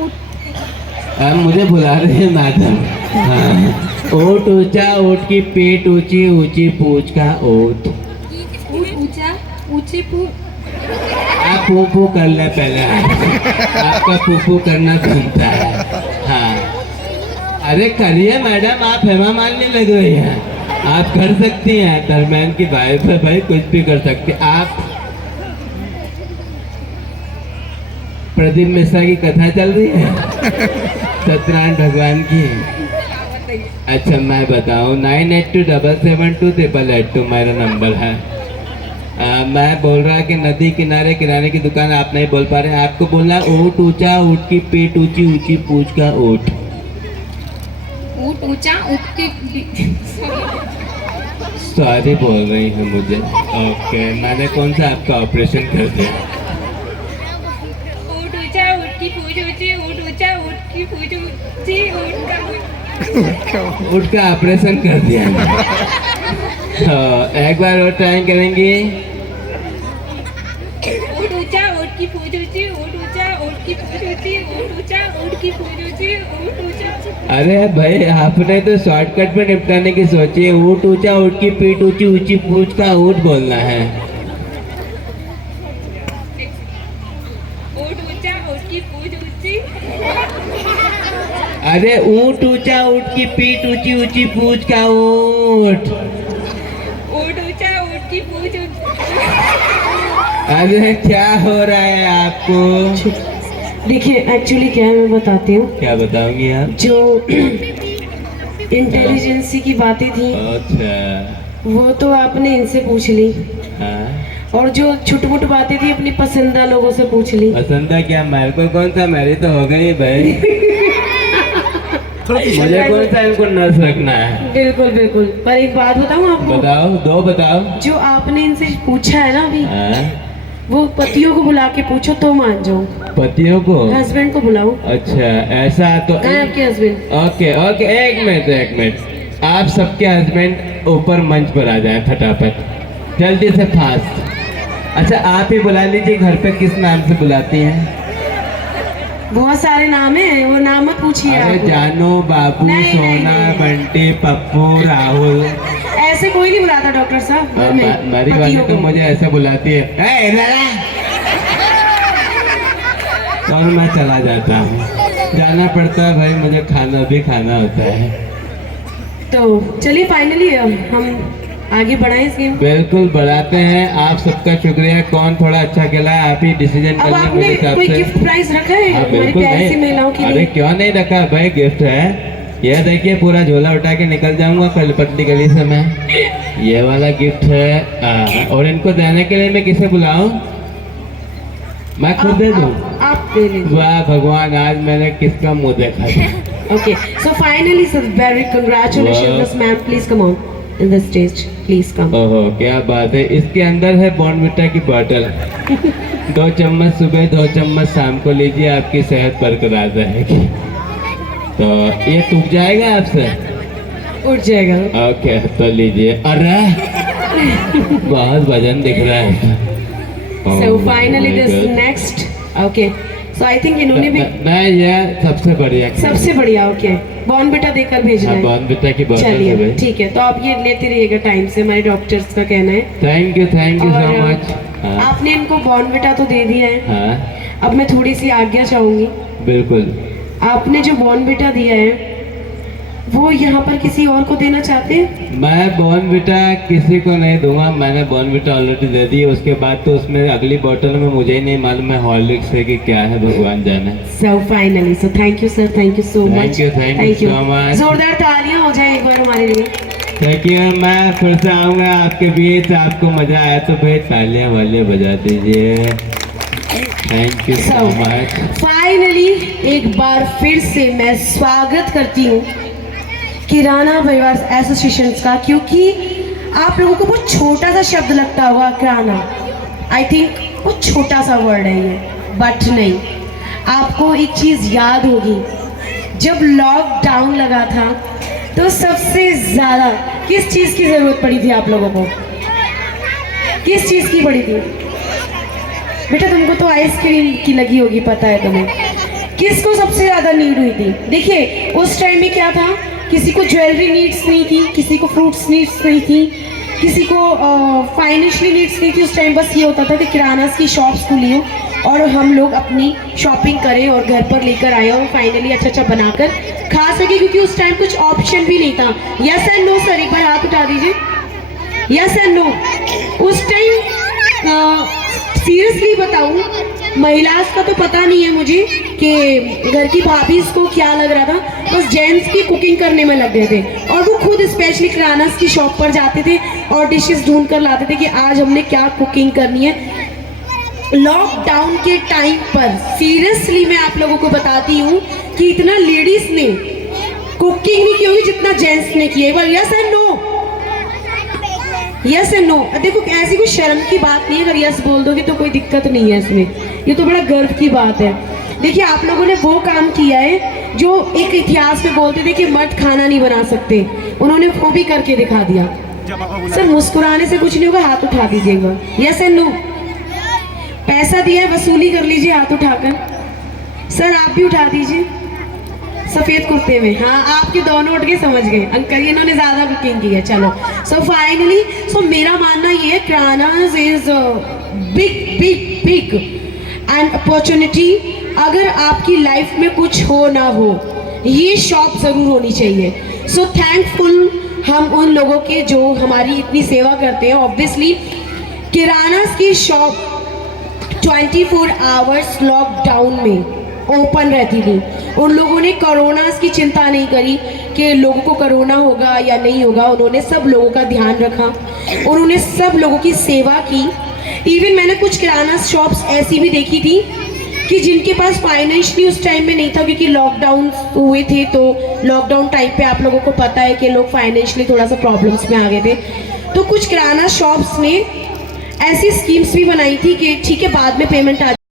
अब मुझे बुला रहे हैं मैडम। हाँ। ऊँट ऊंचा, ऊँट की पीठ ऊंची, ऊंची पूंछ का ऊँट। ऊँट ऊंचा, ऊंची पूंछ। आप पू पू कर ले पहले। आपका पू पू करना बनता है। हाँ, अरे करिए मैडम, आप हेमा मालिनी लग रही हैं। आप कर सकती हैं, दरम्यान की वाइफ है भाई, कुछ भी कर सकती। आप प्रदीप मिश्रा की कथा चल रही है सत्यनारायण भगवान की। अच्छा मैं बताऊँ, 9827728882 मेरा नंबर है। मैं बोल रहा कि नदी किनारे किराने की दुकान आप नहीं बोल पा रहे हैं। आपको बोलना ऊँट ऊंचा, ऊँट की पीठ ऊंची, ऊंची पूंछ का ऊँट। ऊँट ऊंचा, ऊँट की सॉरी बोल रही हैं मुझे। ओके, मैंने कौन सा आपका ऑपरेशन कर दिया? ऊँट ऊंचा, ऊँट की पूंछ ऊंची, ऊँट ऊंचा, ऊँट की पूंछ ऊंची, ऊँट का ऑपरेशन कर दिया। एक बार और ट्राई करेंगे। ऊँट ऊंचा, ऊँट की पूंछ ऊंची, ऊँट ऊंचा, ऊँट की पूंछ ऊंची, ऊँट ऊंचा, ऊँट की पूंछ ऊंची, ऊँट ऊंचा। अरे भाई, आपने तो शॉर्टकट में निपटाने की सोची है। ऊँट ऊंचा, ऊँट की पीठ ऊंची, ऊंची पूंछ का ऊँट बोलना है। ऊँट ऊंचा, ऊँट की पूंछ ऊंची। अरे ऊँट ऊंचा, ऊँट की पीठ ऊंची, ऊंची पूंछ का ऊँट। ऊँट ऊंचा, ऊँट की पूंछ ऊंची। अरे क्या हो रहा है आपको? देखिए एक्चुअली क्या है, मैं बताती हूँ। क्या बताऊंगी आप? जो इंटेलिजेंसी की बातें थी अच्छा। वो तो आपने इनसे पूछ ली, हाँ, और जो छुटमुट बातें थी अपनी पसंदीदा लोगों से पूछ ली। पसंद है क्या? मेरे को कौन सा, मेरी तो हो गई भाई। मुझे कौन सा इनको नर्स रखना है? बिल्कुल बिल्कुल। पर एक बात बताऊँ आपको, बताओ, दो बताओ। जो आपने इनसे पूछा है ना अभी, हाँ? वो पतियों को बुला के पूछो तो मान जाओ। पतियों को? हस्बैंड को बुलाओ। अच्छा ऐसा तो। कहाँ है आपके हस्बैंड? ओके ओके, एक मिनट एक मिनट। आप सबके हस्बैंड ऊपर मंच पर आ जाएं फटाफट, जल्दी से फास्ट। अच्छा आप ही बुला लीजिए। घर पे किस नाम से बुलाती हैं? बहुत सारे नाम है, वो नाम मत पूछिए अरे आप। जानू, बाबू, नहीं, नहीं, सोना, नहीं। बंटी, पप्पू, राहुल। ऐसे कोई नहीं बुलाता डॉक्टर साहब घर में मेरी वाली पतियों तो को। मुझे ऐसे बुलाती है, "ए, इधर आ!" और मैं चला जाता हूँ। जाना पड़ता है भाई, मुझे खाना भी खाना होता है। तो चलिए फाइनली हम आगे बढ़ाएं इस गेम। बिल्कुल बढ़ाते हैं। आप सबका शुक्रिया। कौन थोड़ा अच्छा खेला है आप ही डिसीजन अब कर लें मेरे आपने हिसाब कोई से। गिफ्ट प्राइस रखा है हाँ, हमारी बिल्कुल प्यारी सी नहीं। महिलाओं के अरे लिए? क्यों नहीं रखा भाई, गिफ्ट है। ये देखिए, पूरा झोला उठा के निकल जाऊंगा कल पतली गली से मैं। ये वाला गिफ्ट है। और इनको देने के लिए मैं किसे बुलाऊं? मैं खुद दे दूं? आप दे लीजिए। वाह भगवान, आज मैंने किसका मुंह देखा था। Okay so finally sir very congratulation वाह। This ma'am, please come on in the stage, please come. ओहो क्या बात है। इसके अंदर है बॉर्नविटा की बोतल। 2 चम्मच सुबह, 2 चम्मच शाम को लीजिए, आपकी सेहत बरकरार रहेगी। तो ये टूट जाएगा आपसे? उठ जाएगा। ओके तो लीजिए। अरे बहुत वजन दिख रहा है। So finally this next. Okay so I think इन्होंने भी मैं ये सबसे बढ़िया। सबसे बढ़िया। ओके बॉर्नविटा देकर भेजना है। बॉर्नविटा की बोतल। चलिए ठीक है, तो आप ये लेते रहिएगा टाइम से, हमारे डॉक्टर्स का कहना है। थैंक यू सो और मच। आपने इनको बॉर्नविटा तो दे दिया है। हाँ अब मैं थोड़ी सी आज्ञा चाहूंगी। बिल्कुल। आपने जो बॉर्नविटा दिया है वो यहाँ पर किसी और को देना चाहते हैं? मैं बॉर्नविटा किसी को नहीं दूंगा। मैंने बॉर्नविटा ऑलरेडी दे दी है। उसके बाद तो उसमें अगली बोतल में मुझे ही नहीं मालूम है हॉर्लिक्स है कि क्या है, भगवान जाने। So finally so thank you sir, thank you so much. Thank you so much. जोरदार तालियां हो जाए एक बार हमारे लिए। Thank you. मैं फिर से आऊँगा आपके बीच। आपको मजा आया तो भाई तालियां वालियां बजा दीजिए। Thank you so much. Finally एक बार फिर से मैं स्वागत करती हूँ किराना परिवार एसोसिएशन का, क्योंकि आप लोगों को बहुत छोटा सा शब्द लगता होगा किराना। आई थिंक बहुत छोटा सा वर्ड है ये, बट नहीं, आपको एक चीज़ याद होगी, जब लॉकडाउन लगा था तो सबसे ज़्यादा किस चीज़ की ज़रूरत पड़ी थी आप लोगों को? किस चीज़ की पड़ी थी बेटा? तुमको तो आइसक्रीम की लगी होगी, पता है तुम्हें। किसको सबसे ज़्यादा नीड हुई थी? देखिए उस टाइम में क्या था, किसी को ज्वेलरी नीड्स नहीं थी, किसी को फ्रूट्स नीड्स नहीं थी, किसी को फाइनेंशियली नीड्स नहीं थी। उस टाइम बस ये होता था कि किराना की शॉप्स खुली हो और हम लोग अपनी शॉपिंग करें और घर पर लेकर आए और फाइनली अच्छा बनाकर खा सके, क्योंकि उस टाइम कुछ ऑप्शन भी नहीं था। यस एंड नो सर, एक बार हाथ उठा दीजिए। Yes and no. उस टाइम सीरियसली बताऊं, महिलाओं का तो पता नहीं है मुझे कि घर की भाभी को क्या लग रहा था, बस जेंट्स की कुकिंग करने में लग गए थे और वो खुद स्पेशली किराना की शॉप पर जाते थे और डिशेस ढूंढ कर लाते थे कि आज हमने क्या कुकिंग करनी है। लॉकडाउन के टाइम पर सीरियसली मैं आप लोगों को बताती हूँ कि इतना लेडीज ने कुकिंग नहीं की होगी जितना जेंट्स ने की है। एक बार yes and no, yes and no. देखो ऐसी कोई शर्म की बात नहीं है, अगर यस बोल दोगे तो कोई दिक्कत नहीं है इसमें, ये तो बड़ा गर्व की बात है। देखिए आप लोगों ने वो काम किया है जो एक इतिहास में बोलते थे कि मर्द खाना नहीं बना सकते, उन्होंने वो भी करके दिखा दिया। सर मुस्कुराने से कुछ नहीं होगा, हाथ उठा दीजिएगा। Yes and no. पैसा दिया है, वसूली कर लीजिए हाथ उठाकर। सर आप भी उठा दीजिए, सफेद कुर्ते में। हाँ आपके दोनों उठ के समझ गए, अंकल इन्होंने ज्यादा कुकिंग की है। चलो सो फाइनली मेरा मानना ये है kirana is big big big and opportunity. अगर आपकी लाइफ में कुछ हो ना हो, ये शॉप जरूर होनी चाहिए। सो थैंकफुल हम उन लोगों के जो हमारी इतनी सेवा करते हैं। ऑब्वियसली किराना की शॉप 24 आवर्स लॉकडाउन में ओपन रहती थी। उन लोगों ने कोरोना की चिंता नहीं करी कि लोगों को कोरोना होगा या नहीं होगा, उन्होंने सब लोगों का ध्यान रखा, उन्होंने सब लोगों की सेवा की। इवन मैंने कुछ किराना शॉप्स ऐसी भी देखी थी कि जिनके पास फाइनेंशियली उस टाइम में नहीं था, क्योंकि लॉकडाउन हुए थे, तो लॉकडाउन टाइम पे आप लोगों को पता है कि लोग फाइनेंशियली थोड़ा सा प्रॉब्लम्स में आ गए थे। तो कुछ किराना शॉप्स ने ऐसी स्कीम्स भी बनाई थी कि ठीक है बाद में पेमेंट आ